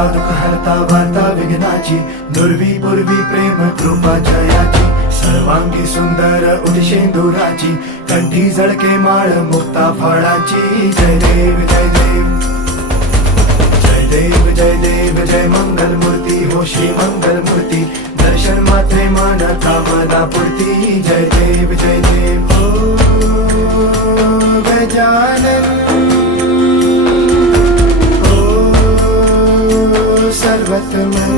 हरता दुःख हरता वार्ता विघ्नाची, दुर्वी पूर्वी प्रेम कृपा जयाची, सर्वांगी सुंदर उदिशेंदुराची, कंठी झळके माळ मुक्ता फळाची. जय देव जय देव जय देव जय देव जय मंगल मूर्ती हो श्री मंगल मूर्ती, दर्शन मात्रे मन कामना पूर्ती. जय देव जय देव हो गजानन हो सर्वतमन.